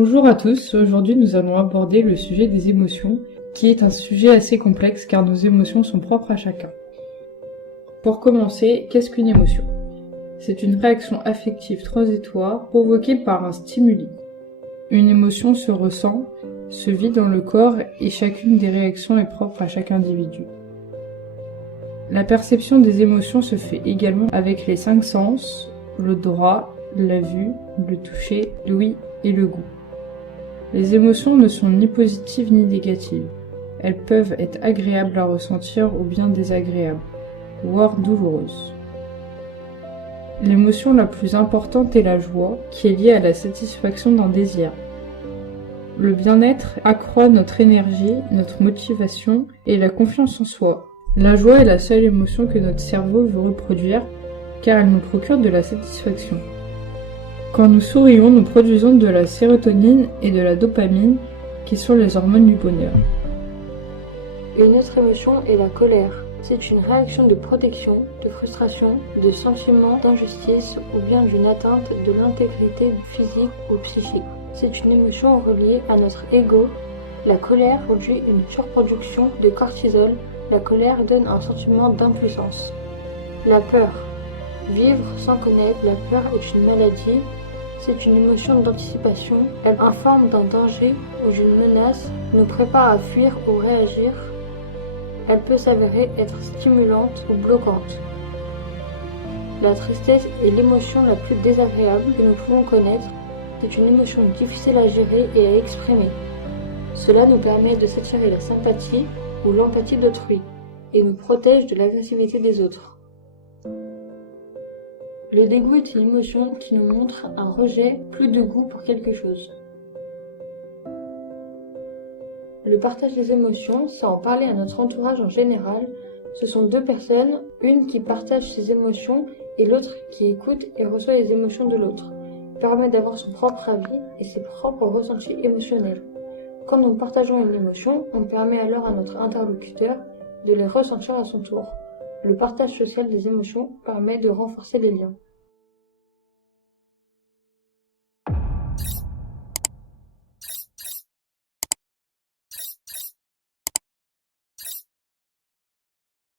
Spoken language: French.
Bonjour à tous, aujourd'hui nous allons aborder le sujet des émotions, qui est un sujet assez complexe car nos émotions sont propres à chacun. Pour commencer, qu'est-ce qu'une émotion ? C'est une réaction affective transitoire provoquée par un stimuli. Une émotion se ressent, se vit dans le corps et chacune des réactions est propre à chaque individu. La perception des émotions se fait également avec les 5 sens, l'odorat, la vue, le toucher, l'ouïe et le goût. Les émotions ne sont ni positives ni négatives. Elles peuvent être agréables à ressentir ou bien désagréables, voire douloureuses. L'émotion la plus importante est la joie, qui est liée à la satisfaction d'un désir. Le bien-être accroît notre énergie, notre motivation et la confiance en soi. La joie est la seule émotion que notre cerveau veut reproduire, car elle nous procure de la satisfaction. Quand nous sourions, nous produisons de la sérotonine et de la dopamine, qui sont les hormones du bonheur. Une autre émotion est la colère. C'est une réaction de protection, de frustration, de sentiment d'injustice ou bien d'une atteinte de l'intégrité physique ou psychique. C'est une émotion reliée à notre ego. La colère produit une surproduction de cortisol. La colère donne un sentiment d'impuissance. La peur. Vivre sans connaître, la peur est une maladie. C'est une émotion d'anticipation. Elle informe d'un danger ou d'une menace, nous prépare à fuir ou réagir. Elle peut s'avérer être stimulante ou bloquante. La tristesse est l'émotion la plus désagréable que nous pouvons connaître. C'est une émotion difficile à gérer et à exprimer. Cela nous permet de s'attirer la sympathie ou l'empathie d'autrui et nous protège de l'agressivité des autres. Le dégoût est une émotion qui nous montre un rejet, plus de goût pour quelque chose. Le partage des émotions, c'est en parler à notre entourage en général. Ce sont deux personnes, une qui partage ses émotions et l'autre qui écoute et reçoit les émotions de l'autre. Il permet d'avoir son propre avis et ses propres ressentis émotionnels. Quand nous partageons une émotion, on permet alors à notre interlocuteur de les ressentir à son tour. Le partage social des émotions permet de renforcer les liens.